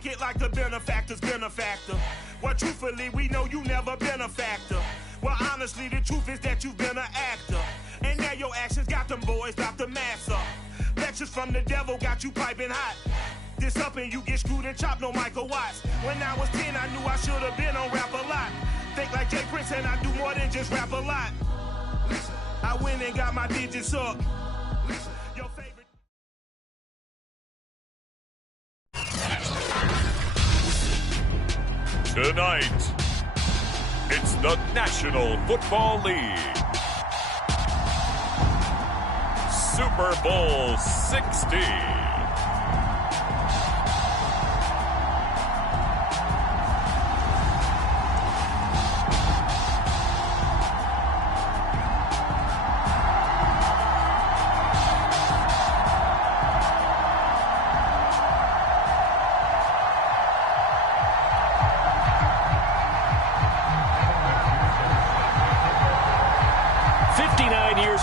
kick it like the benefactor's benefactor. Well, truthfully, we know you never been a factor. Well, honestly, the truth is that you've been an actor. And now your actions got them boys about to mass up. Lectures from the devil got you piping hot. This up and you get screwed and chopped, no Michael Watts. When I was 10, I knew I should have been on Rap a Lot. Think like Jay Prince and I do more than just rap a lot. I went and got my digits up. Your favorite. Tonight, it's the National Football League. Super Bowl 60.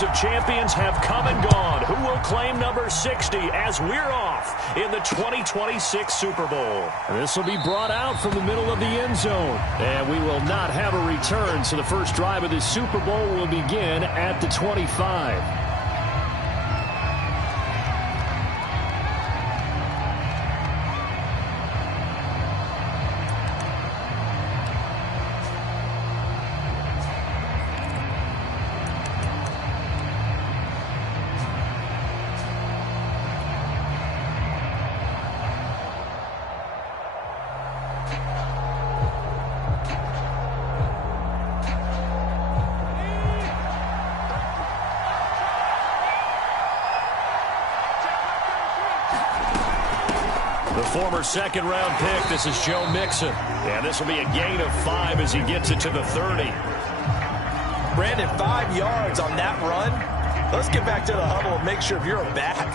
Of champions have come and gone. Who will claim number 60 as we're off in the 2026 Super Bowl? This will be brought out from the middle of the end zone. And we will not have a return, so the first drive of this Super Bowl will begin at the 25. Former second-round pick, this is Joe Mixon. And this will be a gain of 5 as he gets it to the 30. Brandon, 5 yards on that run. Let's get back to the huddle and make sure if you're a back,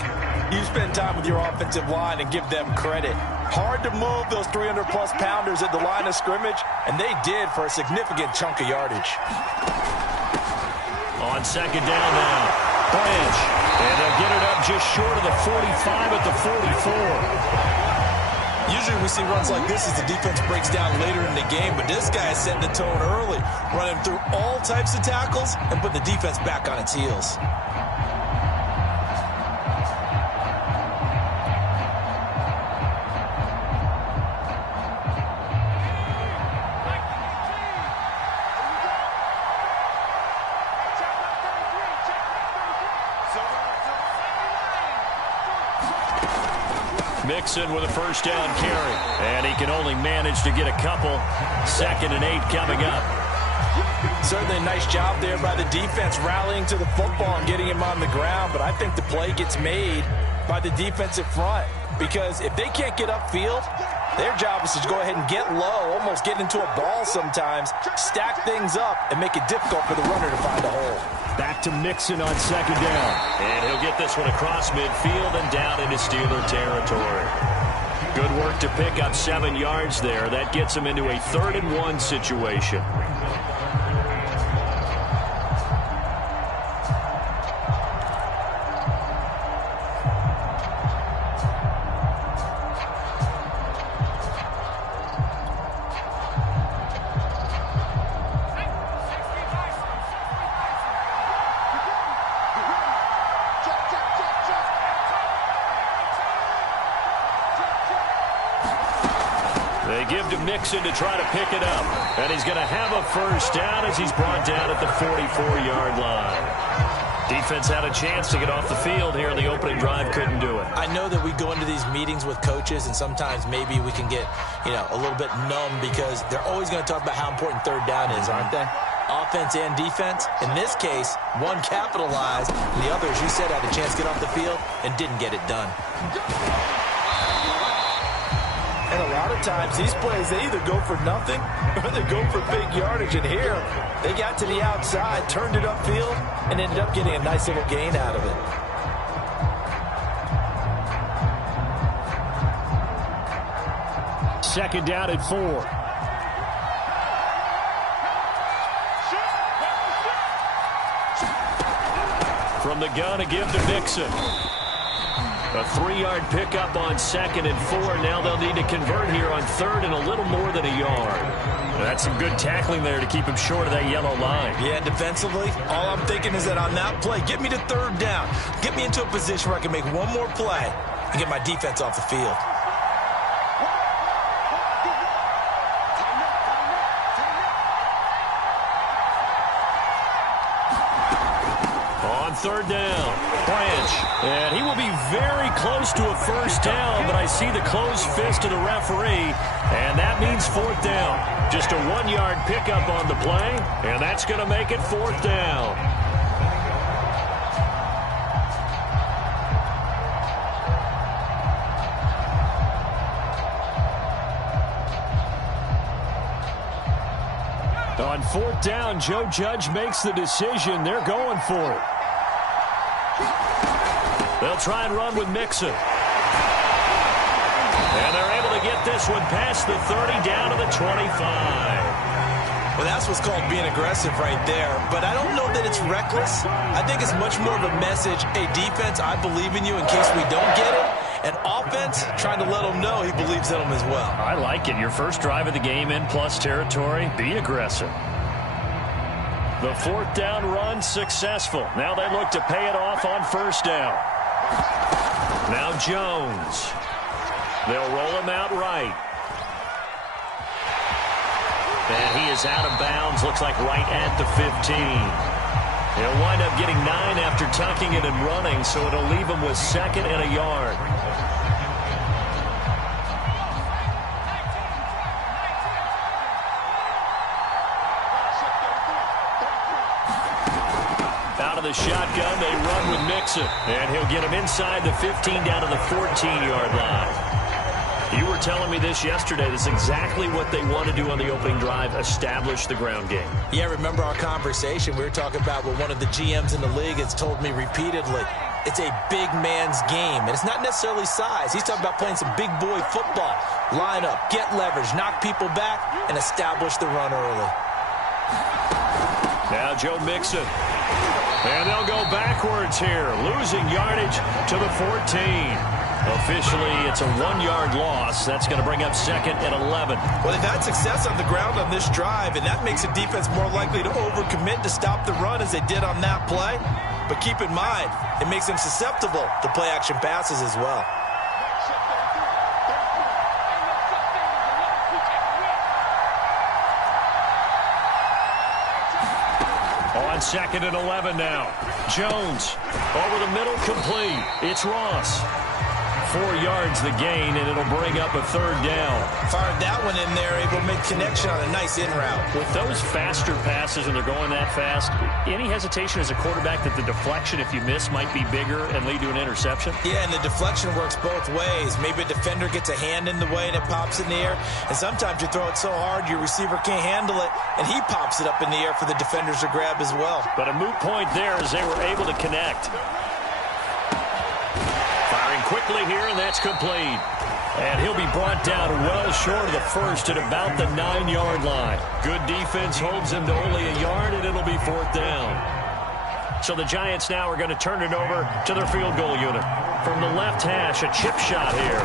you spend time with your offensive line and give them credit. Hard to move those 300-plus pounders at the line of scrimmage, and they did for a significant chunk of yardage. On second down now, Branch. And they'll get it up just short of the 45 at the 44. Usually we see runs like this as the defense breaks down later in the game, but this guy is setting the tone early, running through all types of tackles and putting the defense back on its heels. Mixon with a first down carry. And he can only manage to get a couple. 2nd and 8 coming up. Certainly a nice job there by the defense rallying to the football and getting him on the ground. But I think the play gets made by the defensive front. Because if they can't get upfield, their job is to go ahead and get low, almost get into a ball sometimes, stack things up, and make it difficult for the runner to find a hole. Back to Mixon on second down. And he'll get this one across midfield and down into Steeler territory. Good work to pick up 7 yards there. That gets him into a 3rd and 1 situation. Mixon to try to pick it up. And he's going to have a first down as he's brought down at the 44-yard line. Defense had a chance to get off the field here in the opening drive, couldn't do it. I know that we go into these meetings with coaches, and sometimes maybe we can get, a little bit numb because they're always going to talk about how important 3rd down is, aren't they? Offense and defense. In this case, one capitalized, and the other, as you said, had a chance to get off the field and didn't get it done. And a lot of times, these plays, they either go for nothing or they go for big yardage. And here, they got to the outside, turned it upfield, and ended up getting a nice little gain out of it. Second down at 4. From the gun, a give to Mixon. A 3-yard pickup on 2nd and 4. Now they'll need to convert here on 3rd and a little more than a yard. That's some good tackling there to keep him short of that yellow line. Yeah, defensively, all I'm thinking is that on that play, get me to 3rd down. Get me into a position where I can make one more play and get my defense off the field. On 3rd down, Branch. And he will be very close to a 1st down, but I see the closed fist of the referee, and that means 4th down. Just a 1-yard pickup on the play, and that's going to make it 4th down. On 4th down, Joe Judge makes the decision. They're going for it. They'll try and run with Mixon. And they're able to get this one past the 30 down to the 25. Well, that's what's called being aggressive right there. But I don't know that it's reckless. I think it's much more of a message. Hey, defense, I believe in you in case we don't get it. And offense, trying to let them know he believes in them as well. I like it. Your first drive of the game in plus territory. Be aggressive. The 4th down run successful. Now they look to pay it off on 1st down. Now Jones. They'll roll him out right. And he is out of bounds. Looks like right at the 15. He'll wind up getting 9 after tucking it and running, so it'll leave him with 2nd and a yard. Out of the shotgun, they run with Mixon. And he'll get him inside the 15 down to the 14-yard line. You were telling me this yesterday. This is exactly what they want to do on the opening drive, establish the ground game. Yeah, remember our conversation. We were talking about what one of the GMs in the league has told me repeatedly. It's a big man's game, and it's not necessarily size. He's talking about playing some big boy football. Line up, get leverage, knock people back, and establish the run early. Now Joe Mixon. And they'll go backwards here, losing yardage to the 14. Officially, it's a 1-yard loss. That's going to bring up 2nd and 11. Well, they've had success on the ground on this drive, and that makes the defense more likely to overcommit to stop the run as they did on that play. But keep in mind, it makes them susceptible to play-action passes as well. On 2nd and 11 now. Jones over the middle, complete. It's Ross. 4 yards the gain, and it'll bring up a 3rd down. Fired that one in there, able to make connection on a nice in route. With those faster passes and they're going that fast, any hesitation as a quarterback that the deflection, if you miss, might be bigger and lead to an interception? Yeah, and the deflection works both ways. Maybe a defender gets a hand in the way and it pops in the air, and sometimes you throw it so hard your receiver can't handle it, and he pops it up in the air for the defenders to grab as well. But a moot point there as they were able to connect. Quickly here, and that's complete. And he'll be brought down well short of the 1st at about the 9-yard line. Good defense holds him to only a yard, and it'll be 4th down. So the Giants now are going to turn it over to their field goal unit. From the left hash, a chip shot here.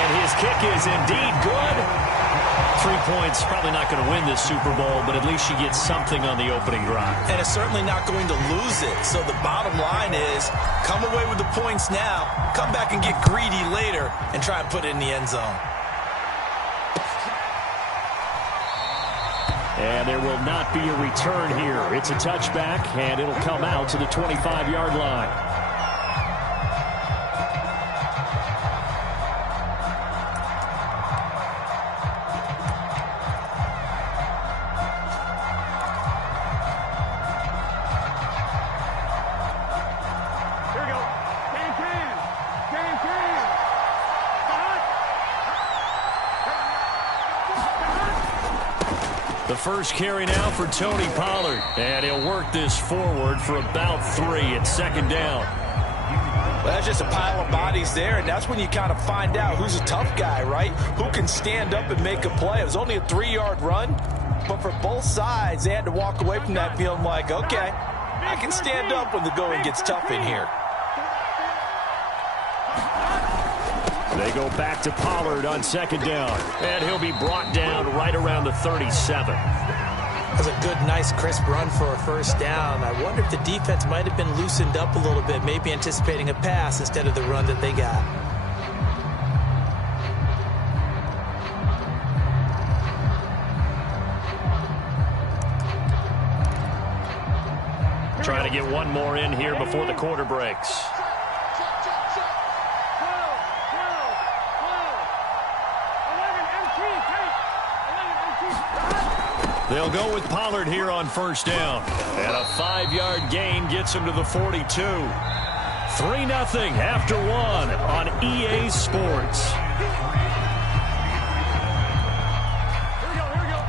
And his kick is indeed good. 3 points, probably not going to win this Super Bowl, but at least you get something on the opening drive. And it's certainly not going to lose it. So the bottom line is, come away with the points now, come back and get greedy later, and try and put it in the end zone. And there will not be a return here. It's a touchback, and it'll come out to the 25-yard line. The first carry now for Tony Pollard. And he'll work this forward for about 3 at 2nd down. Well, that's just a pile of bodies there, and that's when you kind of find out who's a tough guy, right? Who can stand up and make a play. It was only a 3-yard run, but for both sides, they had to walk away from that feeling like, okay, I can stand up when the going gets tough in here. They go back to Pollard on second down. And he'll be brought down right around the 37. That was a good, nice, crisp run for a first down. I wonder if the defense might have been loosened up a little bit, maybe anticipating a pass instead of the run that they got. Trying to get one more in here before the quarter breaks. They'll go with Pollard here on first down. And a 5-yard gain gets him to the 42. 3-0 after one on EA Sports.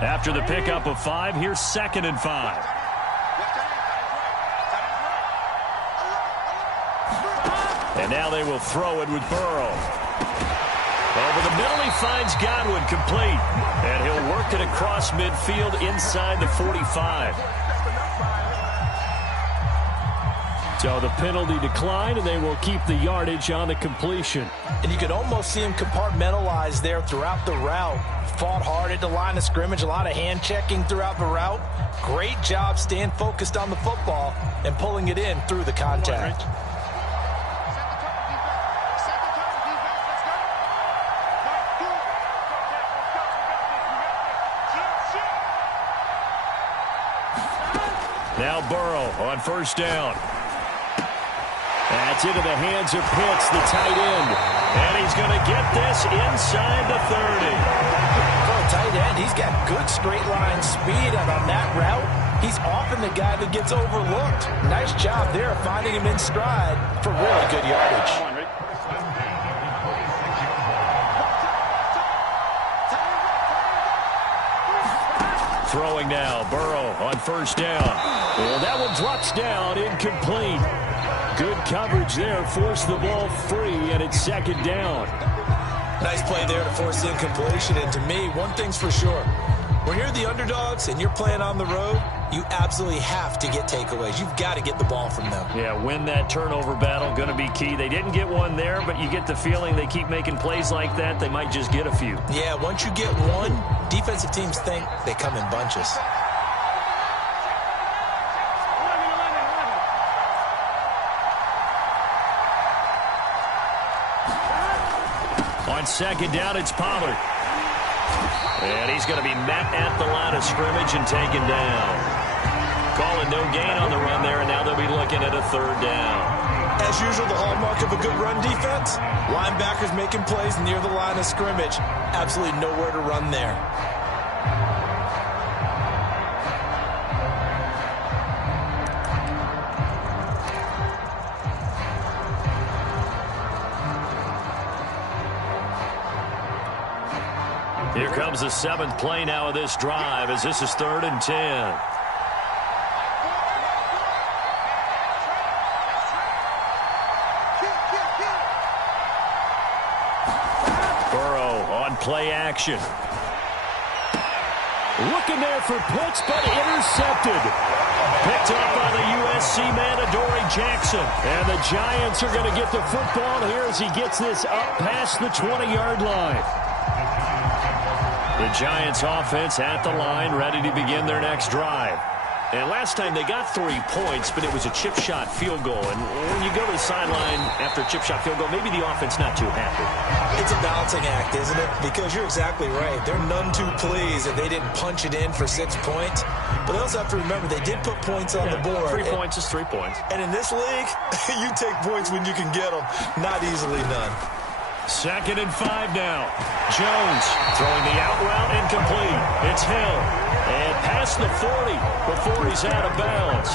After the pickup of 5, here's 2nd and 5. And now they will throw it with Burrow. Over the middle, he finds Godwin complete. And he'll work it across midfield inside the 45. So the penalty declined, and they will keep the yardage on the completion. And you could almost see him compartmentalize there throughout the route. Fought hard at the line of scrimmage, a lot of hand checking throughout the route. Great job staying focused on the football and pulling it in through the contact. Now Burrow on first down. That's into the hands of Pitts, the tight end. And he's going to get this inside the 30. For a tight end, he's got good straight line speed, and on that route, he's often the guy that gets overlooked. Nice job there finding him in stride for really good yardage. Throwing now, Burrow on first down. Well, that one drops down, incomplete. Good coverage there, forced the ball free, and it's second down. Nice play there to force the incompletion, and to me, one thing's for sure. When you're the underdogs and you're playing on the road, you absolutely have to get takeaways. You've got to get the ball from them. Yeah, win that turnover battle, going to be key. They didn't get one there, but you get the feeling they keep making plays like that, they might just get a few. Yeah, once you get one, defensive teams think they come in bunches. On second down, it's Pollard. And he's going to be met at the line of scrimmage and taken down. Calling no gain on the run there, and now they'll be looking at a third down. As usual, the hallmark of a good run defense, linebackers making plays near the line of scrimmage. Absolutely nowhere to run there. Here comes the 7th play now of this drive, as this is 3rd and 10. Burrow on play action. Looking there for Pitts, but intercepted. Picked up by the USC man, Adoree Jackson. And the Giants are going to get the football here as he gets this up past the 20-yard line. The Giants offense at the line, ready to begin their next drive. And last time they got 3 points, but it was a chip shot field goal. And when you go to the sideline after a chip shot field goal, maybe the offense not too happy. It's a balancing act, isn't it? Because you're exactly right. They're none too pleased that they didn't punch it in for 6 points. But they also have to remember they did put points on the board. 3 points is 3 points. And in this league, you take points when you can get them. Not easily none. 2nd and 5 now. Jones throwing the out route incomplete. It's Hill. And past the 40 before he's out of bounds.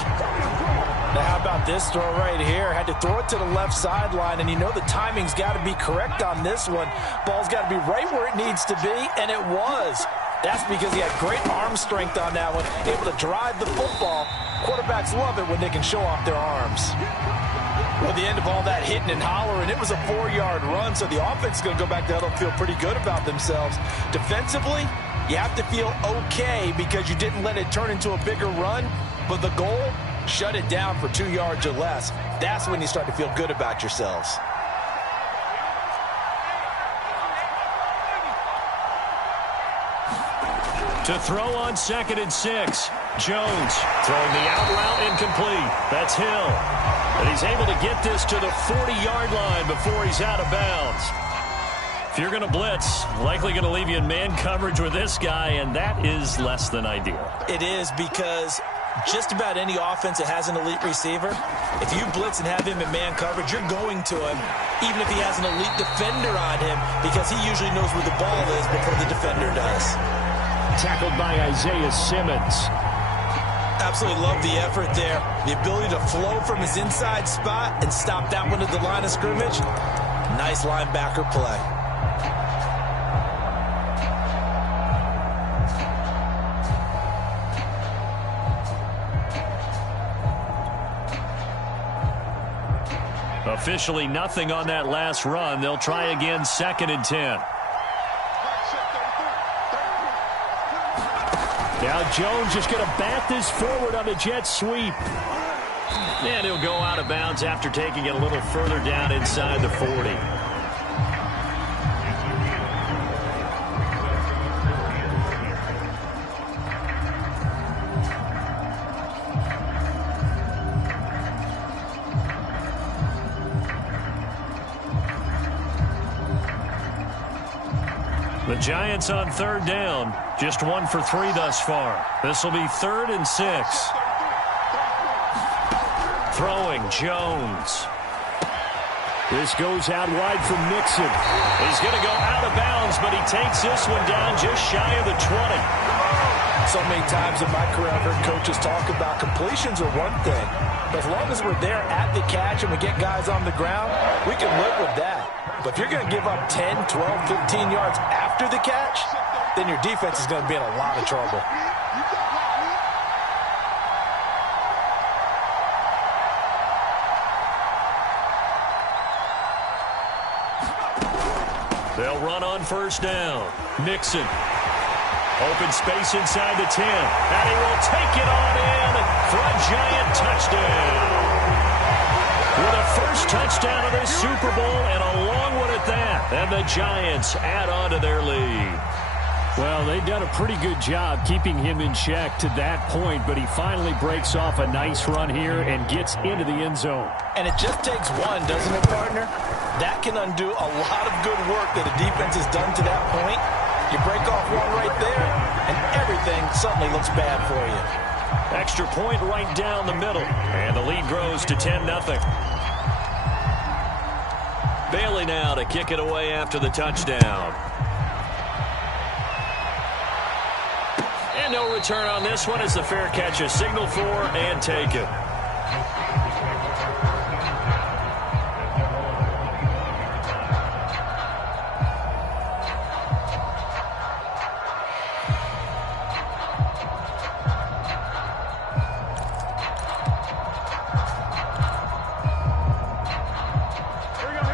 Now how about this throw right here? Had to throw it to the left sideline, and you know the timing's got to be correct on this one. Ball's got to be right where it needs to be, and it was. That's because he had great arm strength on that one, able to drive the football. Quarterbacks love it when they can show off their arms. Well, the end of all that hitting and hollering, it was a 4-yard run, so the offense is going to go back there and feel pretty good about themselves. Defensively, you have to feel okay because you didn't let it turn into a bigger run, but the goal, shut it down for 2 yards or less. That's when you start to feel good about yourselves. To throw on 2nd and 6. Jones throwing the out route incomplete. That's Hill. And he's able to get this to the 40-yard line before he's out of bounds. If you're going to blitz, likely going to leave you in man coverage with this guy, and that is less than ideal. It is, because just about any offense that has an elite receiver, if you blitz and have him in man coverage, you're going to him, even if he has an elite defender on him, because he usually knows where the ball is before the defender does. Tackled by Isaiah Simmons. Absolutely love the effort there. The ability to flow from his inside spot and stop that one at the line of scrimmage. Nice linebacker play. Officially nothing on that last run. They'll try again, 2nd and 10. Now Jones just going to bat this forward on the jet sweep. And he'll go out of bounds after taking it a little further down inside the 40. The Giants on 3rd down. Just 1 for 3 thus far. This will be 3rd and 6. Throwing Jones. This goes out wide for Mixon. He's going to go out of bounds, but he takes this one down just shy of the 20. So many times in my career I've heard coaches talk about completions are one thing, but as long as we're there at the catch and we get guys on the ground, we can live with that. But if you're going to give up 10, 12, 15 yards after the catch, then your defense is going to be in a lot of trouble. They'll run on 1st down. Mixon. Open space inside the 10. And he will take it on in for a Giant touchdown. With a first touchdown of this Super Bowl and a long one at that. And the Giants add on to their lead. Well, they've done a pretty good job keeping him in check to that point, but he finally breaks off a nice run here and gets into the end zone. And it just takes one, doesn't it, partner? That can undo a lot of good work that a defense has done to that point. You break off one right there, and everything suddenly looks bad for you. Extra point right down the middle, and the lead grows to 10-0. Bailey now to kick it away after the touchdown. And no return on this one as the fair catch is signaled for and taken.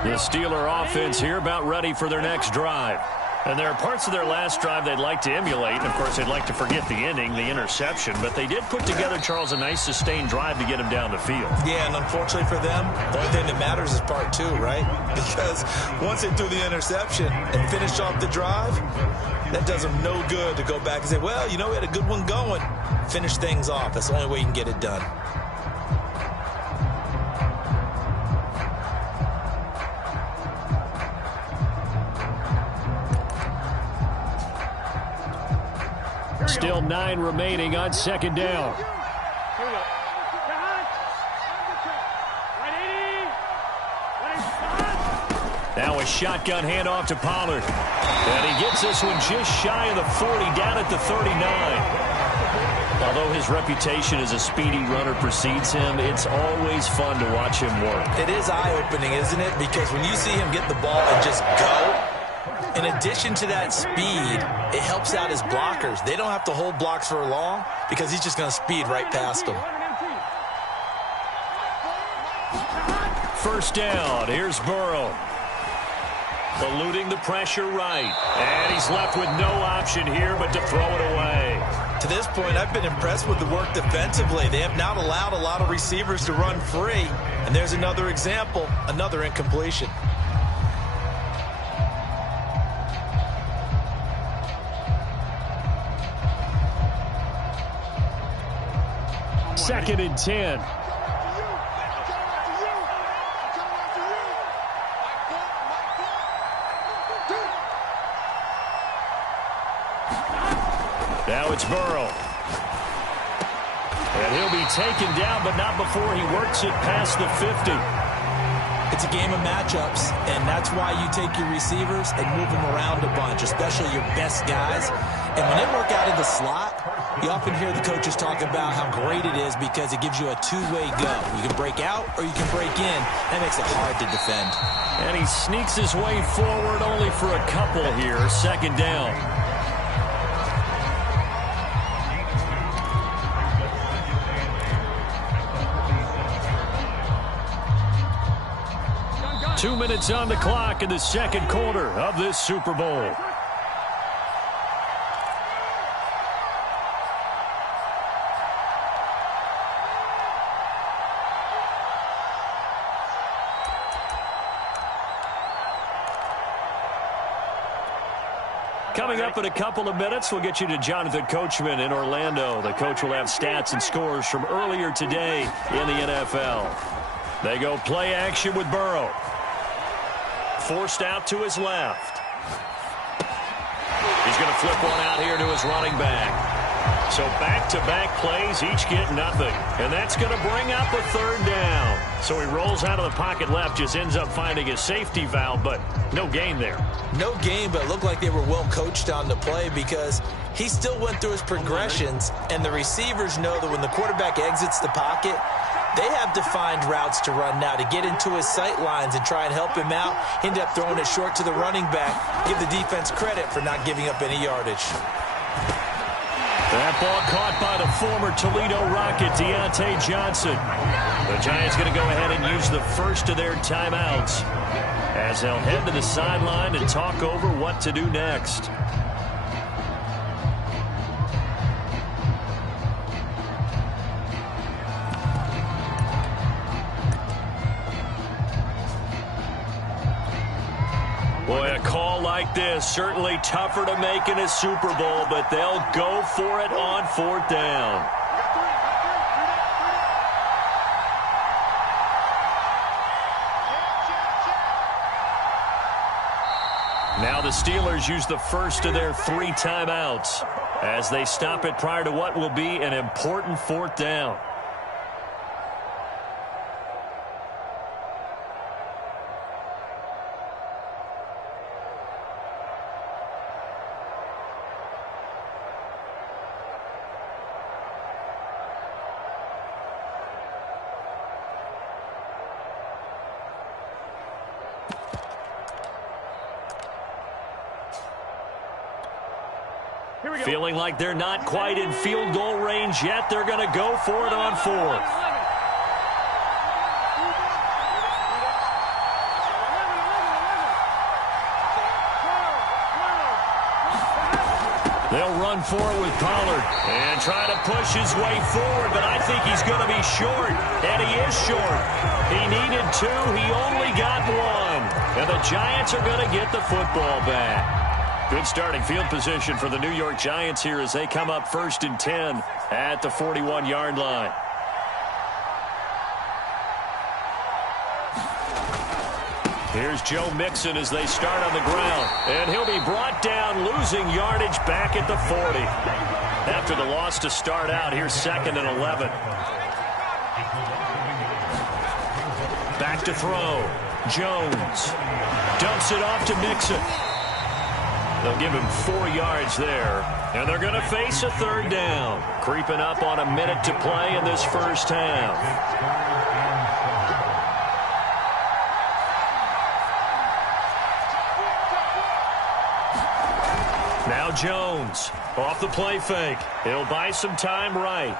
The Steeler offense here about ready for their next drive. And there are parts of their last drive they'd like to emulate. And, of course, they'd like to forget the ending, the interception. But they did put together, Charles, a nice sustained drive to get him down the field. Yeah, and unfortunately for them, the only thing that matters is part 2, right? Because once they threw the interception and finished off the drive, that does them no good to go back and say, well, you know, we had a good one going. Finish things off. That's the only way you can get it done. Still 9 remaining on 2nd down. Here we go. Now a shotgun handoff to Pollard. And he gets this one just shy of the 40, down at the 39. Although his reputation as a speedy runner precedes him, it's always fun to watch him work. It is eye-opening, isn't it? Because when you see him get the ball and just go, in addition to that speed, it helps out his blockers. They don't have to hold blocks for long because he's just going to speed right past them. 1st down. Here's Burrow. Eluding the pressure right. And he's left with no option here but to throw it away. To this point, I've been impressed with the work defensively. They have not allowed a lot of receivers to run free. And there's another example, another incompletion. 2nd and 10. Now it's Burrow. And he'll be taken down, but not before he works it past the 50. It's a game of matchups, and that's why you take your receivers and move them around a bunch, especially your best guys. And when they work out in the slot, you often hear the coaches talk about how great it is because it gives you a two-way go. You can break out or you can break in. That makes it hard to defend. And he sneaks his way forward only for a couple here. 2nd down. Two minutes on the clock in the 2nd quarter of this Super Bowl. Coming up in a couple of minutes, we'll get you to Jonathan Coachman in Orlando. The coach will have stats and scores from earlier today in the NFL. They go play action with Burrow. Forced out to his left. He's going to flip one out here to his running back. So back-to-back plays, each get nothing. And that's going to bring up a 3rd down. So he rolls out of the pocket left, just ends up finding a safety valve, but no gain there. No gain, but it looked like they were well coached on the play because he still went through his progressions, and the receivers know that when the quarterback exits the pocket, they have defined routes to run now to get into his sight lines and try and help him out. End up throwing it short to the running back. Give the defense credit for not giving up any yardage. That ball caught by the former Toledo Rocket, Deontay Johnson. The Giants going to go ahead and use the first of their timeouts as they'll head to the sideline and talk over what to do next. Boy, a call like this, certainly tougher to make in a Super Bowl, but they'll go for it on 4th down. Now the Steelers use the first of their 3 timeouts as they stop it prior to what will be an important 4th down. Feeling like they're not quite in field goal range yet. They're going to go for it on 4th. They'll run for it with Pollard and try to push his way forward, but I think he's going to be short, and he is short. He needed 2. He only got 1, and the Giants are going to get the football back. Good starting field position for the New York Giants here as they come up 1st and 10 at the 41-yard line. Here's Joe Mixon as they start on the ground. And he'll be brought down, losing yardage back at the 40. After the loss to start out, here's 2nd and 11. Back to throw. Jones dumps it off to Mixon. They'll give him 4 yards there, and they're going to face a 3rd down. Creeping up on a minute to play in this first half. Now Jones off the play fake. He'll buy some time right.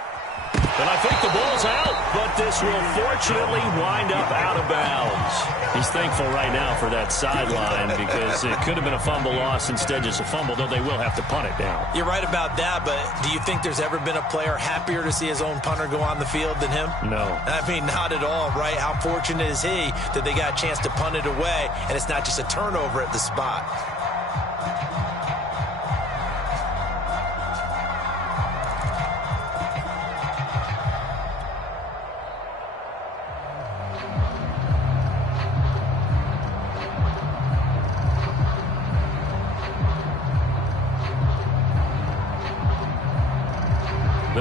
And I think the ball's out, but this will fortunately wind up out of bounds. He's thankful right now for that sideline because it could have been a fumble loss, instead just a fumble, though they will have to punt it down. You're right about that, but do you think there's ever been a player happier to see his own punter go on the field than him? No. I mean, not at all, right? How fortunate is he that they got a chance to punt it away, and it's not just a turnover at the spot.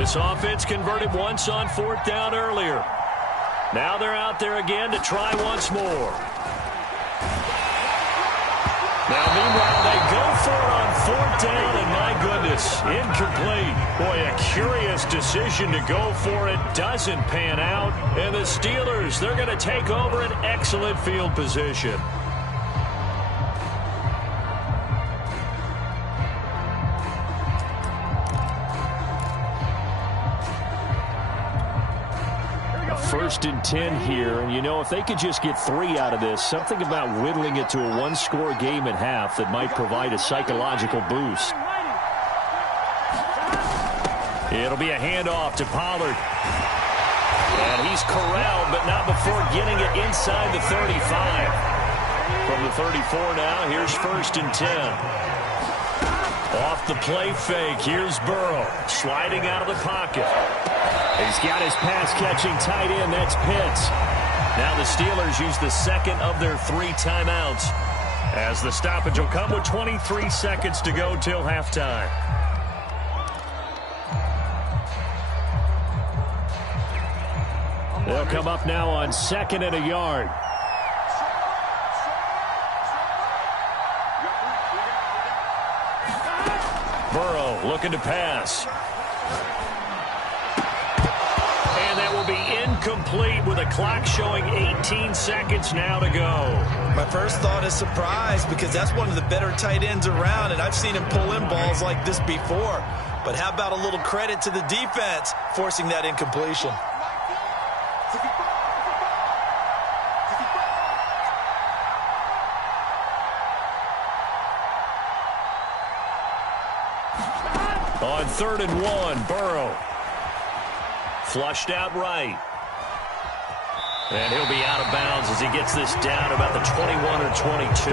This offense converted once on 4th down earlier. Now they're out there again to try once more. Now, meanwhile, they go for it on 4th down, and my goodness, incomplete. Boy, a curious decision to go for it. Doesn't pan out. And the Steelers, they're going to take over an excellent field position. First and 10 here, and you know, if they could just get 3 out of this, something about whittling it to a one-score game at half that might provide a psychological boost. It'll be a handoff to Pollard. And he's corralled, but not before getting it inside the 35. From the 34 now, here's 1st and 10. Off the play fake, here's Burrow, sliding out of the pocket. He's got his pass-catching tight end, that's Pitts. Now the Steelers use the second of their 3 timeouts, as the stoppage will come with 23 seconds to go till halftime. They'll come up now on 2nd and a yard. Burrow looking to pass. And that will be incomplete with a clock showing 18 seconds now to go. My first thought is surprise, because that's one of the better tight ends around, and I've seen him pull in balls like this before. But how about a little credit to the defense forcing that incompletion? On 3rd and 1, Burrow. Flushed out right. And he'll be out of bounds as he gets this down about the 21 or 22.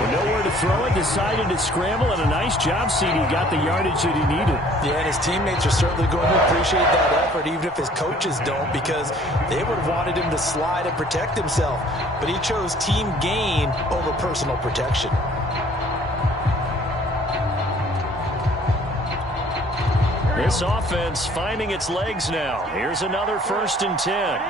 With nowhere to throw it, decided to scramble, and a nice job, CD. Got the yardage that he needed. Yeah, and his teammates are certainly going to appreciate that effort, even if his coaches don't, because they would have wanted him to slide and protect himself. But he chose team gain over personal protection. This offense finding its legs now. Here's another 1st and 10.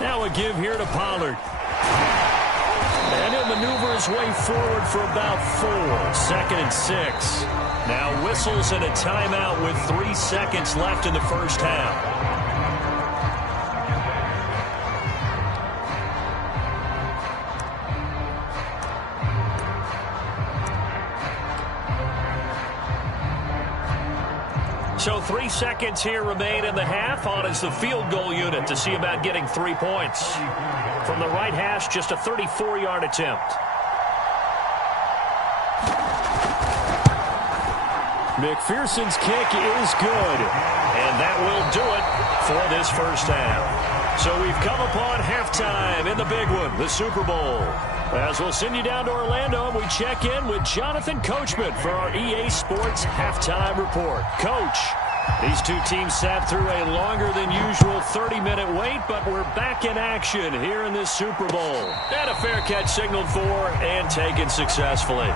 Now a give here to Pollard. And he'll maneuver his way forward for about 4. 2nd and 6. Now whistles and a timeout with 3 seconds left in the first half. So 3 seconds here remain in the half. On is the field goal unit to see about getting 3 points. From the right hash, just a 34-yard attempt. McPherson's kick is good. And that will do it for this first half. So we've come upon halftime in the big one, the Super Bowl. As we'll send you down to Orlando, and we check in with Jonathan Coachman for our EA Sports Halftime Report. Coach, these two teams sat through a longer than usual 30-minute wait, but we're back in action here in this Super Bowl. And a fair catch signaled for and taken successfully.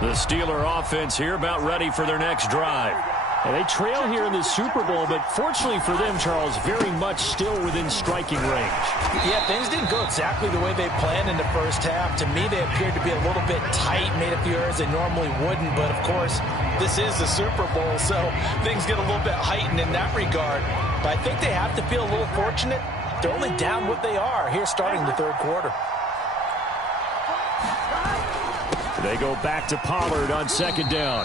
The Steeler offense here about ready for their next drive. And they trail here in the Super Bowl, but fortunately for them, Charles, very much still within striking range. Yeah, things didn't go exactly the way they planned in the first half. To me, they appeared to be a little bit tight, made a few errors they normally wouldn't. But, of course, this is the Super Bowl, so things get a little bit heightened in that regard. But I think they have to feel a little fortunate. They're only down what they are here starting the third quarter. They go back to Pollard on 2nd down.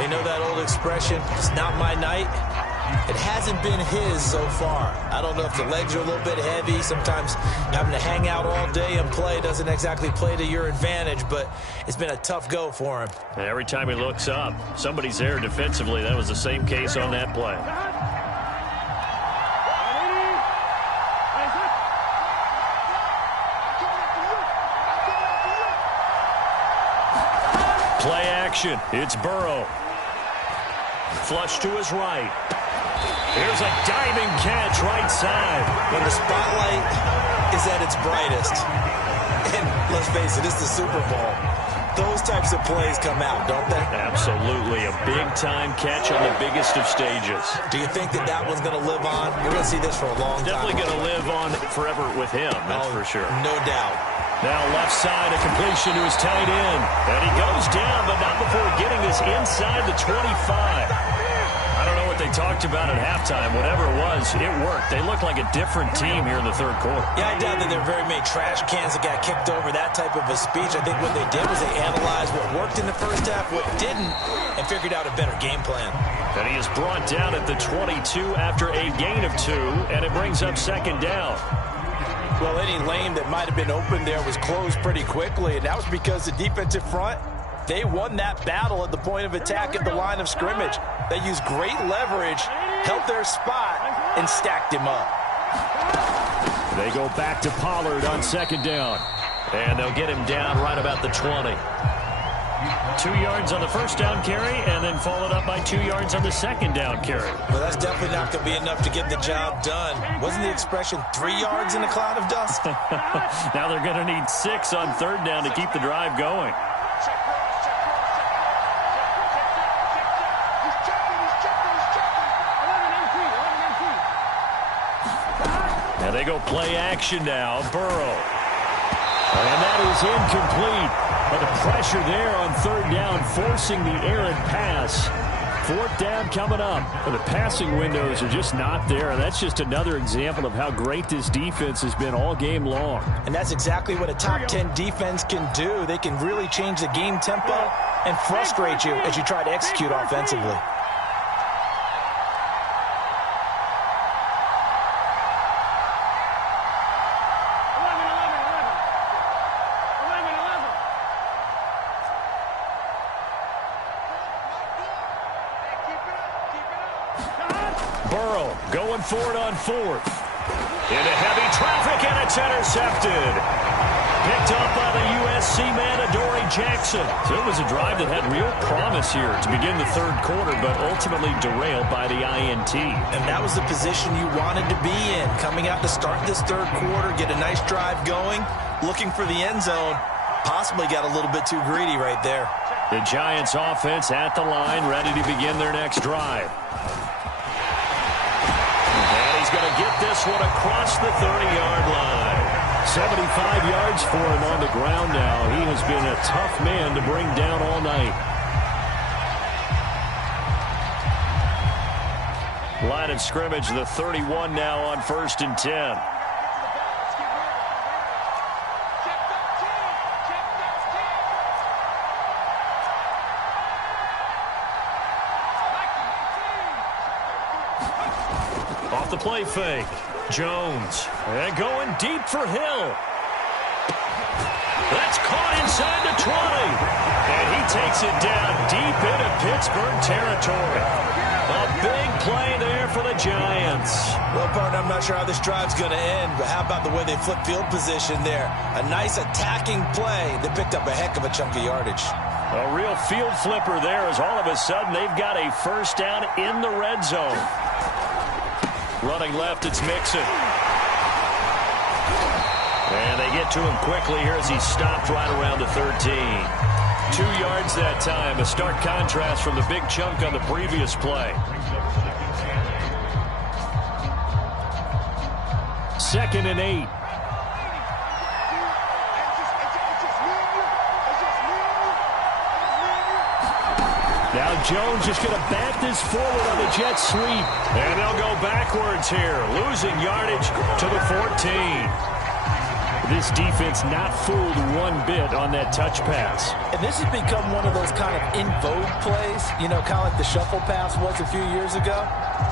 You know that old expression, it's not my night. It hasn't been his so far. I don't know if the legs are a little bit heavy. Sometimes having to hang out all day and play doesn't exactly play to your advantage, but it's been a tough go for him. And every time he looks up, somebody's there defensively. That was the same case on that play. action. It's Burrow. Flush to his right. Here's a diving catch right side. When the spotlight is at its brightest, and let's face it, it's the Super Bowl, those types of plays come out, don't they? Absolutely. A big-time catch on the biggest of stages. Do you think that one's going to live on? We're going to see this for a long time. Definitely going to live on forever with him, that's for sure. No doubt. Now left side, a completion to his tight end. And he goes down, but not before getting this inside the 25. I don't know what they talked about at halftime. Whatever it was, it worked. They look like a different team here in the third quarter. Yeah, I doubt that there are very many trash cans that got kicked over that type of a speech. I think what they did was they analyzed what worked in the first half, what didn't, and figured out a better game plan. And he is brought down at the 22 after a gain of 2, and it brings up second down. Well, any lane that might have been open there was closed pretty quickly, and that was because the defensive front, they won that battle at the point of attack at the line of scrimmage. They used great leverage, held their spot, and stacked him up. They go back to Pollard on second down, and they'll get him down right about the 20. 2 yards on the first down carry, and then followed up by 2 yards on the second down carry. Well, that's definitely not going to be enough to get the job done. Wasn't the expression 3 yards in a cloud of dust? Now they're going to need 6 on third down to keep the drive going. And they go play action now. Burrow. And that is incomplete. But the pressure there on third down, forcing the errant pass. Fourth down coming up. But the passing windows are just not there. And that's just another example of how great this defense has been all game long. And that's exactly what a top 10 defense can do. They can really change the game tempo and frustrate you as you try to execute offensively. Burrow going for it on fourth. Into heavy traffic, and it's intercepted. Picked up by the USC man, Adoree Jackson. So it was a drive that had real promise here to begin the third quarter, but ultimately derailed by the INT. And that was the position you wanted to be in. Coming out to start this third quarter, get a nice drive going, looking for the end zone. Possibly got a little bit too greedy right there. The Giants offense at the line, ready to begin their next drive. He's going to get this one across the 30-yard line. 75 yards for him on the ground now. He has been a tough man to bring down all night. Line of scrimmage, the 31 now on 1st and 10. Off the play fake. Jones. And going deep for Hill. That's caught inside the 20. And he takes it down deep into Pittsburgh territory. A big play there for the Giants. Well, partner, I'm not sure how this drive's going to end, but how about the way they flip field position there? A nice attacking play that picked up a heck of a chunk of yardage. A real field flipper there as all of a sudden they've got a first down in the red zone. Running left, it's Mixon. And they get to him quickly here as he stopped right around the 13. 2 yards that time, a stark contrast from the big chunk on the previous play. 2nd and 8. Now Jones just going to bat this forward on the jet sweep. And they'll go backwards here, losing yardage to the 14. This defense not fooled one bit on that touch pass. And this has become one of those kind of in vogue plays, you know, kind of like the shuffle pass was a few years ago.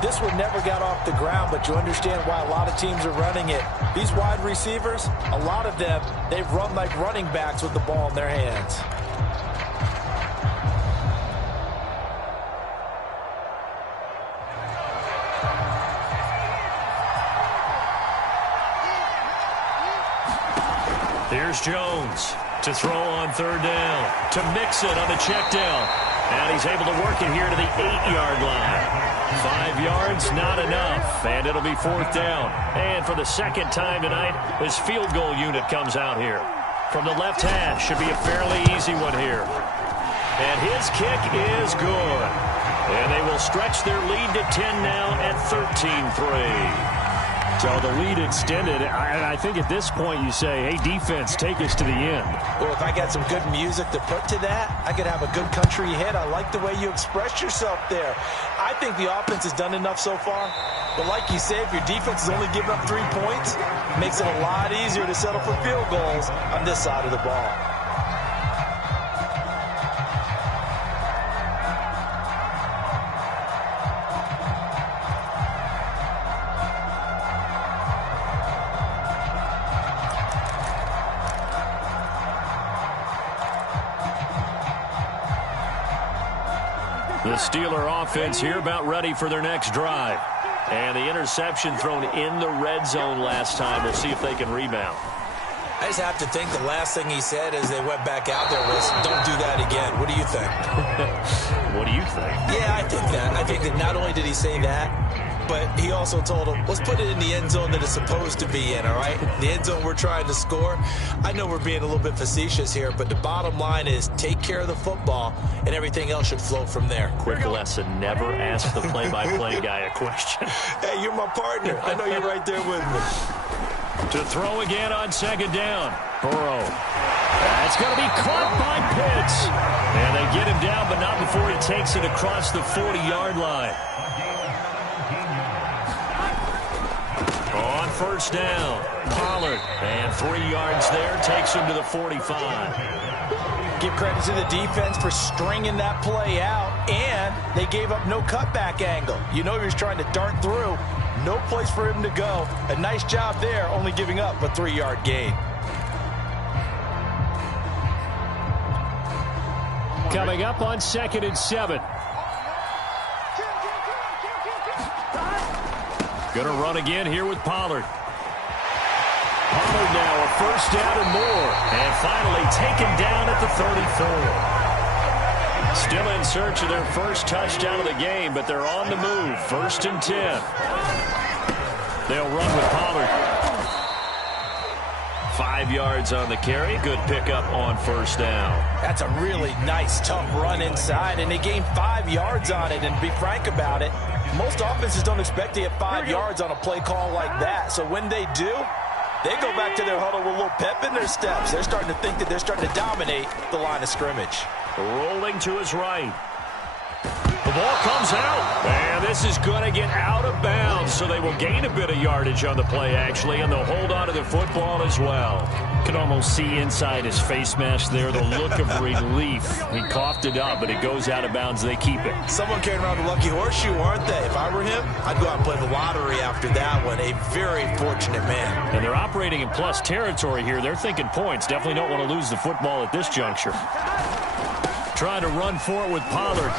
This one never got off the ground, but you understand why a lot of teams are running it. These wide receivers, a lot of them, they've run like running backs with the ball in their hands. Here's Jones. To throw on third down. To mix it on the check down. And he's able to work it here to the 8-yard line. 5 yards, not enough. And it'll be fourth down. And for the second time tonight, his field goal unit comes out here. From the left hash, should be a fairly easy one here. And his kick is good. And they will stretch their lead to 10 now at 13-3. So the lead extended. I think at this point you say, hey, defense, take us to the end. Well, if I got some good music to put to that, I could have a good country hit. I like the way you expressed yourself there. I think the offense has done enough so far. But like you said, if your defense is only giving up 3 points, it makes it a lot easier to settle for field goals on this side of the ball. The Steeler offense here about ready for their next drive. And the interception thrown in the red zone last time. We'll see if they can rebound. I just have to think the last thing he said as they went back out there was, don't do that again. What do you think? What do you think? Yeah, I think that. I think that not only did he say that, but he also told him, let's put it in the end zone that it's supposed to be in, all right? The end zone we're trying to score. I know we're being a little bit facetious here, but the bottom line is take care of the football, and everything else should flow from there. Quick lesson, never ask the play-by-play guy a question. Hey, you're my partner. I know you're right there with me. To throw again on second down. Burrow. That's going to be caught by Pitts. And they get him down, but not before he takes it across the 40-yard line. On first down, Pollard. And 3 yards there, takes him to the 45. Give credit to the defense for stringing that play out, and they gave up no cutback angle. You know he was trying to dart through. No place for him to go. A nice job there, only giving up a 3-yard gain. Coming up on 2nd and 7. Going to run again here with Pollard. Pollard now a first down and more. And finally taken down at the 34. Still in search of their first touchdown of the game, but they're on the move. 1st and 10. They'll run with Pollard. 5 yards on the carry. Good pickup on first down. That's a really nice, tough run inside, and they gained 5 yards on it. And to be frank about it, most offenses don't expect to get 5 yards on a play call like that. So when they do, they go back to their huddle with a little pep in their steps. They're starting to think that they're starting to dominate the line of scrimmage. Rolling to his right. The ball comes out, and this is going to get out of bounds, so they will gain a bit of yardage on the play, actually, and they'll hold on to the football as well. Can almost see inside his face mask there the look of relief. He coughed it up, but it goes out of bounds. They keep it. Someone carrying around the lucky horseshoe, aren't they? If I were him, I'd go out and play the lottery after that one. A very fortunate man. And they're operating in plus territory here. They're thinking points. Definitely don't want to lose the football at this juncture. Trying to run for it with Pollard.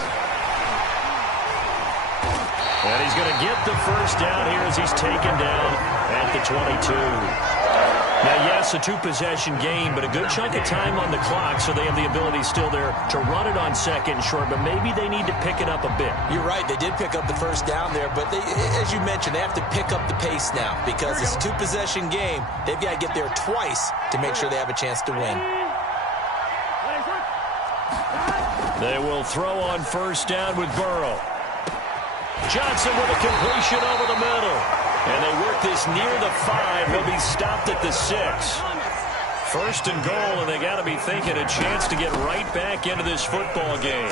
And he's going to get the first down here as he's taken down at the 22. Now, yes, a 2-possession game, but a good chunk of time on the clock, so they have the ability still there to run it on 2nd and short, but maybe they need to pick it up a bit. You're right. They did pick up the first down there, but they, as you mentioned, they have to pick up the pace now because it's a 2-possession game. They've got to get there twice to make sure they have a chance to win. They will throw on first down with Burrow. Johnson with a completion over the middle. And they work this near the 5. He'll be stopped at the 6. 1st and goal, and they got to be thinking a chance to get right back into this football game.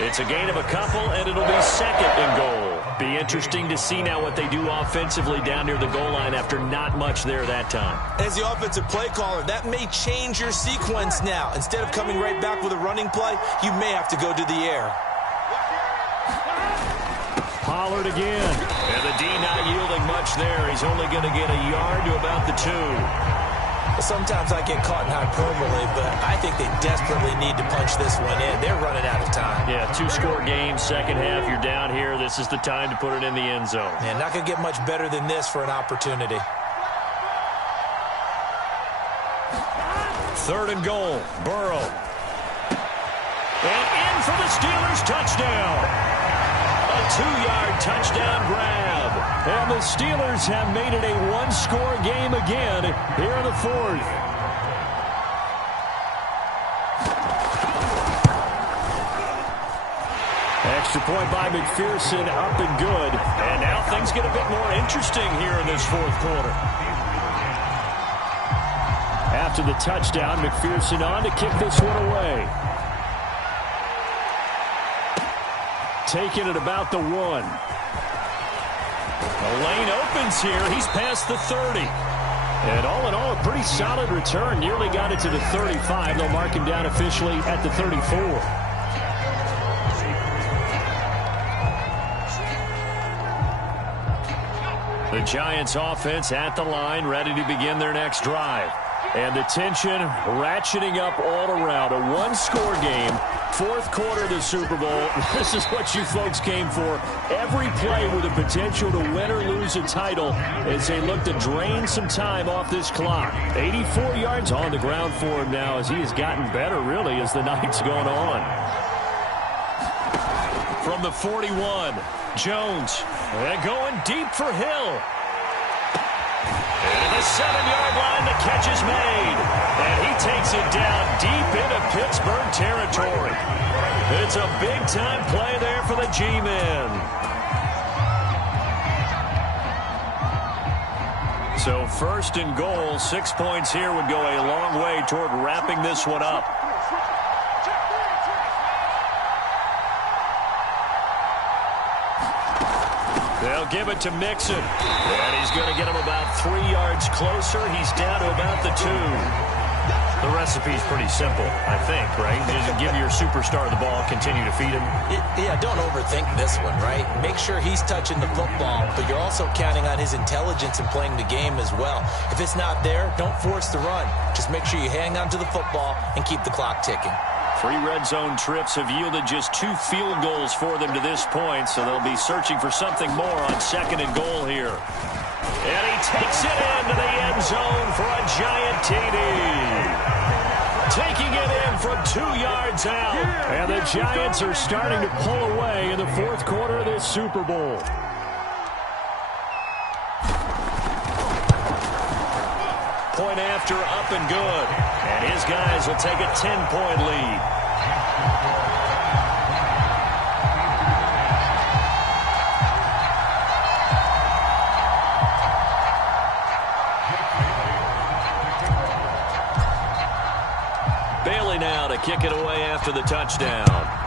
It's a gain of a couple, and it'll be 2nd and goal. Be interesting to see now what they do offensively down near the goal line after not much there that time. As the offensive play caller, that may change your sequence now. Instead of coming right back with a running play, you may have to go to the air. Pollard again. And the D not yielding much there. He's only going to get a yard to about the 2. Sometimes I get caught in hyperbole, but I think they desperately need to punch this one in. They're running out of time. Yeah, 2-score game, second half. You're down here. This is the time to put it in the end zone. And not going to get much better than this for an opportunity. Third and goal. Burrow. And in for the Steelers touchdown. A 2-yard touchdown grab. And the Steelers have made it a one-score game again here in the fourth. Extra point by McPherson, up and good. And now things get a bit more interesting here in this fourth quarter. After the touchdown, McPherson on to kick this one away. Taking it about the 1. The lane opens here. He's past the 30. And all in all, a pretty solid return. Nearly got it to the 35. They'll mark him down officially at the 34. The Giants offense at the line, ready to begin their next drive. And the tension ratcheting up all around. A one-score game, fourth quarter of the Super Bowl. This is what you folks came for. Every play with the potential to win or lose a title as they look to drain some time off this clock. 84 yards on the ground for him now as he has gotten better, really, as the night's gone on. From the 41, Jones. And going deep for Hill. And the 7-yard line, the catch is made. And he takes it down deep into Pittsburgh territory. It's a big-time play there for the G-men. So first and goal, 6 points here would go a long way toward wrapping this one up. They'll give it to Mixon. And he's going to get him about 3 yards closer. He's down to about the 2. The recipe's pretty simple, I think, right? Just give your superstar the ball, continue to feed him. Yeah, don't overthink this one, right? Make sure he's touching the football, but you're also counting on his intelligence in playing the game as well. If it's not there, don't force the run. Just make sure you hang on to the football and keep the clock ticking. 3 red zone trips have yielded just 2 field goals for them to this point, so they'll be searching for something more on second and goal here. And he takes it into the end zone for a giant TD. Taking it in from 2 yards out. And the Giants are starting to pull away in the fourth quarter of this Super Bowl. Point after, up and good. And his guys will take a 10-point lead. Bailey now to kick it away after the touchdown.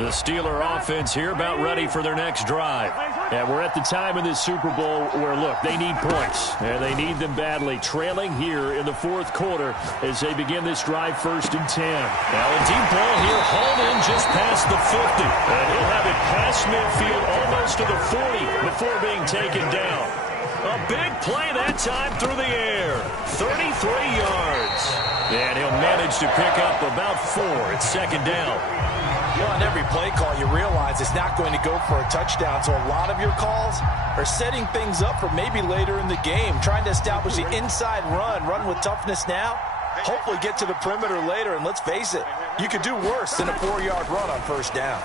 The Steeler offense here about ready for their next drive. And we're at the time in this Super Bowl where, look, they need points. And they need them badly. Trailing here in the fourth quarter as they begin this drive, 1st and 10. Now a deep ball here, hauled in just past the 50. And he'll have it past midfield almost to the 40 before being taken down. A big play that time through the air. 33 yards. And he'll manage to pick up about 4 at second down. Well, on every play call, you realize it's not going to go for a touchdown, so a lot of your calls are setting things up for maybe later in the game, trying to establish the inside run with toughness now, hopefully get to the perimeter later, and let's face it, you could do worse than a 4-yard run on first down.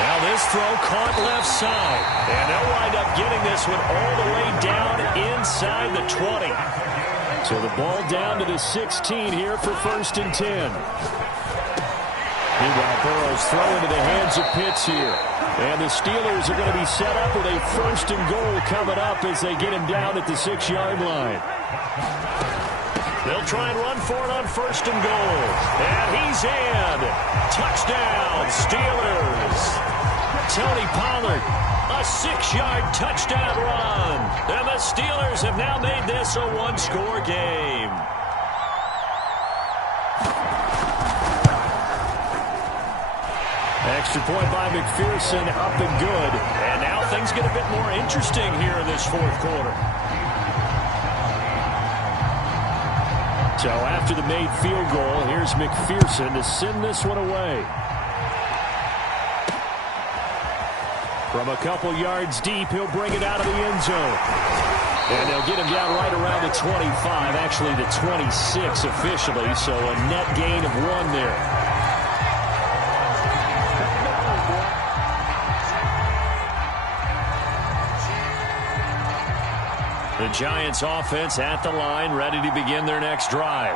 Now this throw caught left side, and they'll wind up getting this one all the way down inside the 20. So the ball down to the 16 here for 1st and 10. Meanwhile, Burrow's throw into the hands of Pitts here. And the Steelers are going to be set up with a 1st and goal coming up as they get him down at the 6-yard line. They'll try and run for it on 1st and goal. And he's in. Touchdown, Steelers. Tony Pollard, a 6-yard touchdown run. And the Steelers have now made this a one-score game. Extra point by McPherson, up and good. And now things get a bit more interesting here in this fourth quarter. So after the made field goal, here's McPherson to send this one away. From a couple yards deep, he'll bring it out of the end zone. And they'll get him down right around the 25, actually the 26 officially, so a net gain of 1 there. The Giants offense at the line, ready to begin their next drive.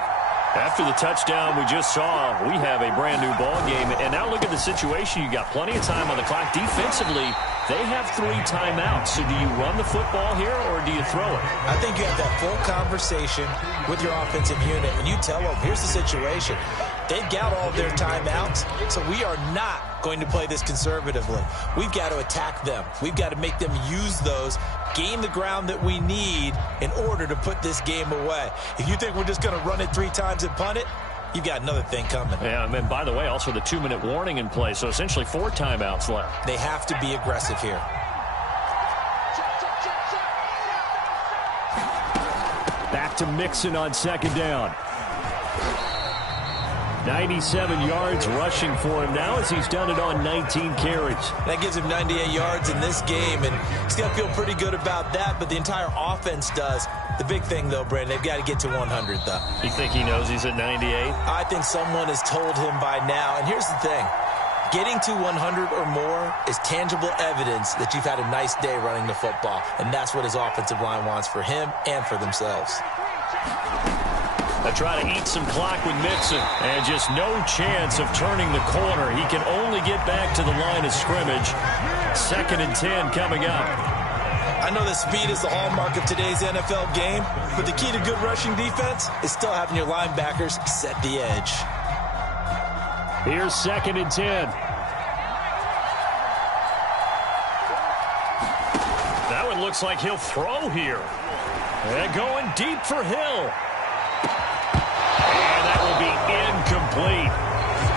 After the touchdown we just saw, we have a brand new ball game. And now look at the situation. You got plenty of time on the clock. Defensively, they have 3 timeouts. So do you run the football here or do you throw it? I think you have that full conversation with your offensive unit, and you tell them, here's the situation. They've got all of their timeouts, so we are not going to play this conservatively. We've got to attack them. We've got to make them use those, gain the ground that we need in order to put this game away. If you think we're just going to run it 3 times and punt it, you've got another thing coming. Yeah, and by the way, also the 2-minute warning in play, so essentially 4 timeouts left. They have to be aggressive here. Back to Mixon on second down. 97 yards rushing for him now as he's done it on 19 carries. That gives him 98 yards in this game, and he's going to feel pretty good about that, but the entire offense does. The big thing, though, Brandon, they've got to get to 100, though. You think he knows he's at 98? I think someone has told him by now, and here's the thing. Getting to 100 or more is tangible evidence that you've had a nice day running the football, and that's what his offensive line wants for him and for themselves. They try to eat some clock with Mixon, and just no chance of turning the corner. He can only get back to the line of scrimmage. 2nd and 10 coming up. I know that speed is the hallmark of today's NFL game, but the key to good rushing defense is still having your linebackers set the edge. Here's 2nd and 10. That one looks like he'll throw here. And going deep for Hill. And that will be incomplete.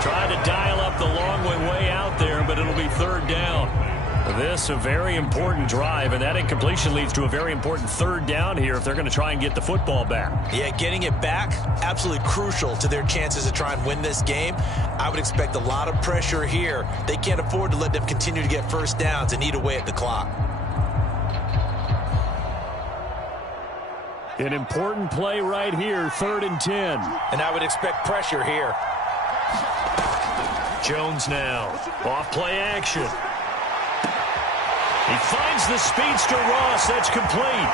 Trying to dial up the long way out there, but it'll be 3rd down. This a very important drive, and that incompletion leads to a very important 3rd down here if they're going to try and get the football back. Yeah, getting it back, absolutely crucial to their chances to try and win this game. I would expect a lot of pressure here. They can't afford to let them continue to get first downs and eat away at the clock. An important play right here, 3rd and 10. And I would expect pressure here. Jones now, off play action. He finds the speedster Ross. That's complete.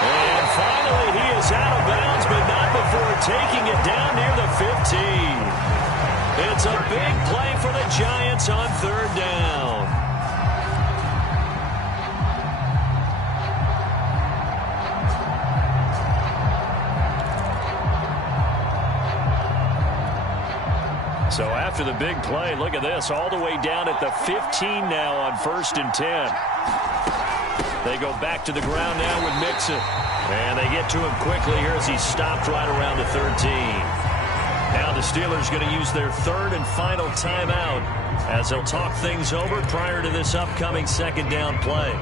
And finally, he is out of bounds, but not before taking it down near the 15. It's a big play for the Giants on 3rd down. So after the big play, look at this, all the way down at the 15 now on 1st and 10. They go back to the ground now with Mixon. And they get to him quickly here as he's stopped right around the 13. Now the Steelers going to use their 3rd and final timeout as they'll talk things over prior to this upcoming 2nd down play.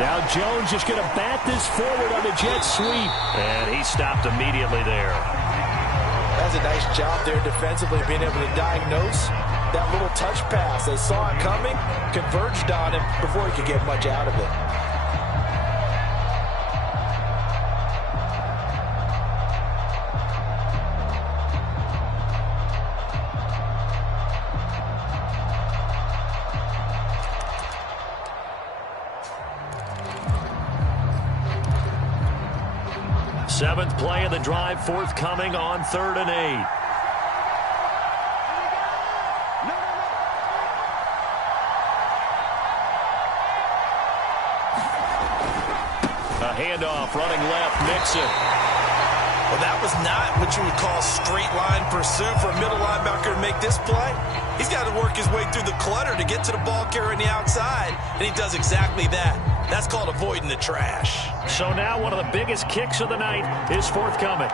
Now Jones just going to bat this forward on the jet sweep. And he stopped immediately there. That's a nice job there defensively, being able to diagnose that little touch pass. They saw it coming, converged on him before he could get much out of it. Seventh play of the drive forthcoming on 3rd and 8. A handoff running left, Mixon. Well, that was not what you would call straight line pursuit for a middle linebacker to make this play. He's got to work his way through the clutter to get to the ball carrier on the outside, and he does exactly that. That's called avoiding the trash. So now one of the biggest kicks of the night is forthcoming.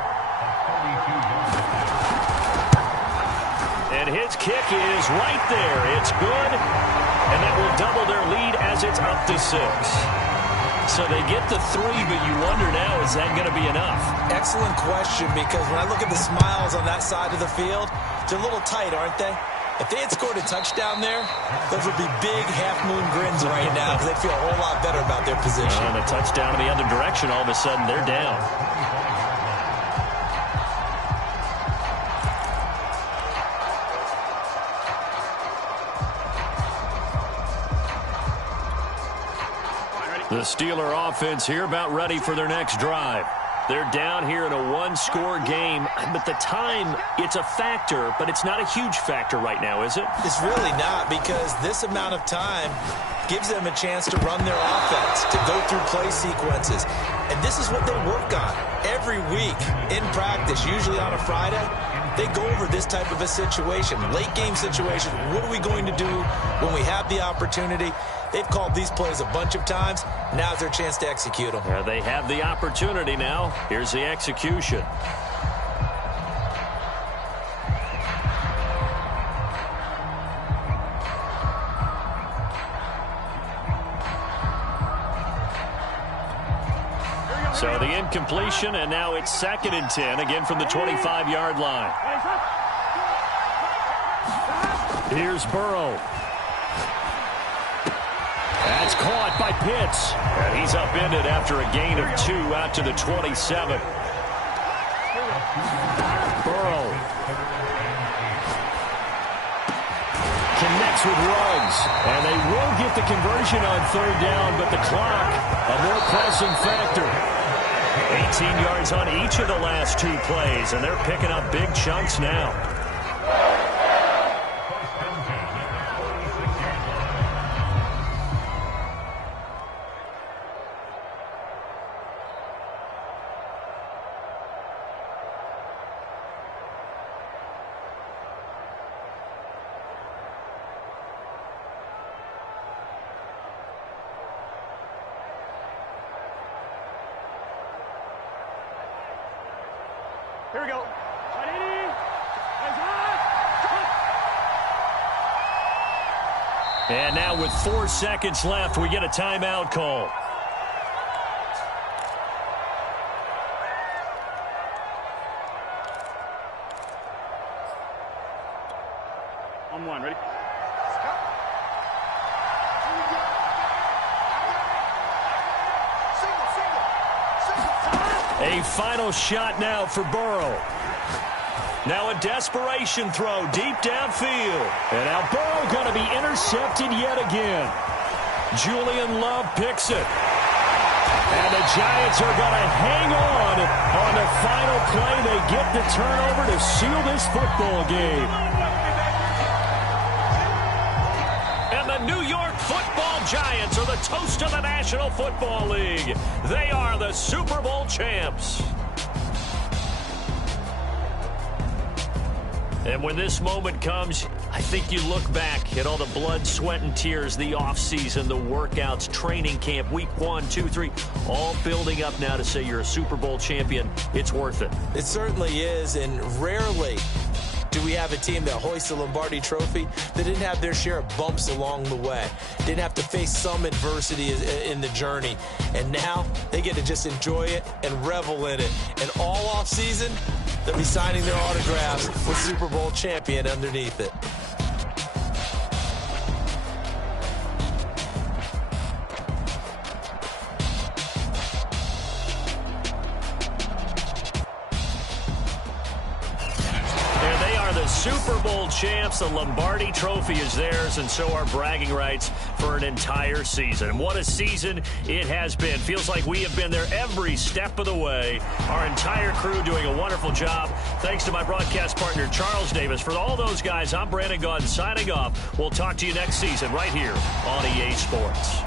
And his kick is right there. It's good, and that will double their lead as it's up to 6. So they get the 3, but you wonder now, is that going to be enough? Excellent question, because when I look at the smiles on that side of the field, they're a little tight, aren't they? If they had scored a touchdown there, those would be big half-moon grins right now because they feel a whole lot better about their position. And a touchdown in the other direction, all of a sudden they're down. The Steeler offense here about ready for their next drive. They're down here in a one-score game, but the time, it's a factor, but it's not a huge factor right now, is it? It's really not, because this amount of time gives them a chance to run their offense, to go through play sequences. And this is what they work on every week in practice, usually on a Friday. They go over this type of a situation, late-game situation. What are we going to do when we have the opportunity? They've called these plays a bunch of times. Now's their chance to execute them. Yeah, they have the opportunity now. Here's the execution. So the incompletion, and now it's 2nd and 10, again from the 25-yard line. Here's Burrow. That's caught by Pitts. And he's upended after a gain of 2 out to the 27. Burrow connects with Ruggs. And they will get the conversion on 3rd down, but the clock, a more pressing factor. 18 yards on each of the last 2 plays, and they're picking up big chunks now. Here we go. And now with 4 seconds left, we get a timeout call. On 1, ready? A final shot now for Burrow. Now a desperation throw deep downfield. And now Burrow going to be intercepted yet again. Julian Love picks it. And the Giants are going to hang on the final play. They get the turnover to seal this football game. And the New York Football Giants are the toast of the National Football League. They are the Super Bowl champs. And when this moment comes, I think you look back at all the blood, sweat, and tears, the offseason, the workouts, training camp, week 1, 2, 3, all building up now to say you're a Super Bowl champion. It's worth it. It certainly is, and rarely do we have a team that hoists the Lombardi Trophy that didn't have their share of bumps along the way, didn't have to face some adversity in the journey, and now they get to just enjoy it and revel in it. And all offseason, they'll be signing their autographs with Super Bowl champion underneath it. Super Bowl champs. The Lombardi Trophy is theirs, and so are bragging rights for an entire season. What a season it has been. Feels like we have been there every step of the way. Our entire crew doing a wonderful job. Thanks to my broadcast partner, Charles Davis. For all those guys, I'm Brandon Gaudin signing off. We'll talk to you next season right here on EA Sports.